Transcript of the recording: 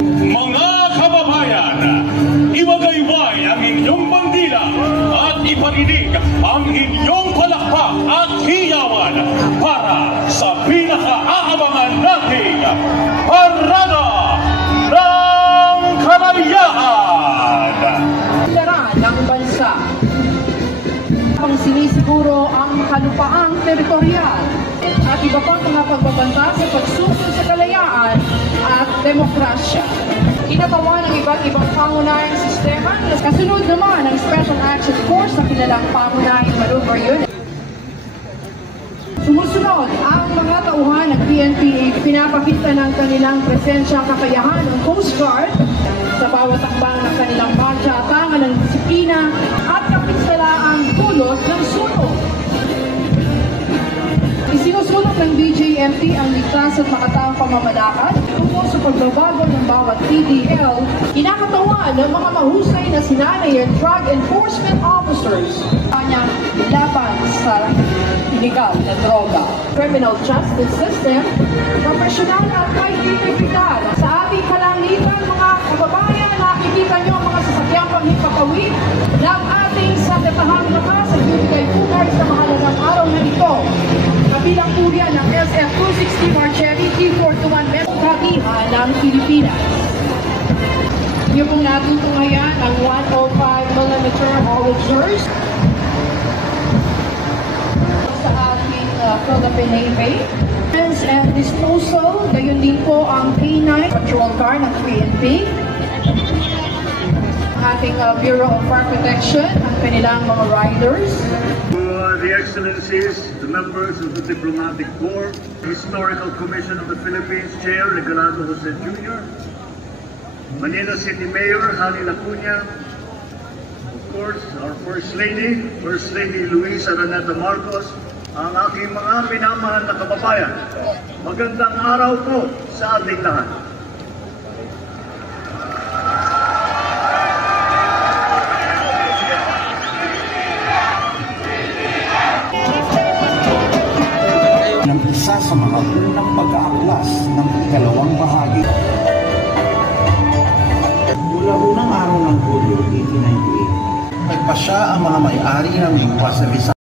Mga kababayan, ibagayway ang inyong bandila at iparinig ang inyong palakpak at hiyawan para sa pinakaabangan nating Parada ng Kalayaan. Laran ng bansa ang sinisiguro ang kalupaang teritorial at iba pang mga pagbabanta sa pagsusunod sa kalayaan at demokrasya. Kinatawa ng iba't ibang pangunahing sistema, kasunod naman ang Special Action Force na kilalang pangunahing maneuver unit. Sumusunod, ang mga tauhan ng PNP pinapakita ng kanilang presensya kakayahan ng Coast Guard sa bawat takbang ng kanilang marcha, tangan ng disiplina at kapinsalaang pulot ng sunog. Isinusulong ng BJMP ang ligtas at makataong pamamalakad tungo sa pagbabago ng bawat PDL, kinakatawan ng mga mahusay na sinanay at drug enforcement officers kanyang laban sa illegal na droga. Criminal justice system, profesional at may integridad. Sa ating kalangitan, mga kababayan, nakikita nyo ang mga sasakyang panghimpapawid ng ating sandatahang lakas at bibigay pugay sa mahalagang araw na ito. Kabilang po yan ng SF-260 Marchetti T-421 Katihan ng Pilipinas. Iyo pong natutunghayan ang 105mm Howitzers sa ating Philippine Navy. And disposal, gayon din po ang K9 patrol car ng PNP. Ating Bureau of Fire Protection, ang kanilang mga riders. The Excellencies, the members of the Diplomatic Corps, Historical Commission of the Philippines Chair Regalado Jose Jr., Manila City Mayor Hani Lacuna, of course, our First Lady Luis Araneta Marcos, ang aking mga minamahal na kababayan. Magandang araw po sa ating lahat. Ng isa sa mga unang pag-aaklas ng ikalawang bahagi. Mula unang araw ng Hulyo 1898, nagpasya ang mga may-ari ng lingwa sa Visayas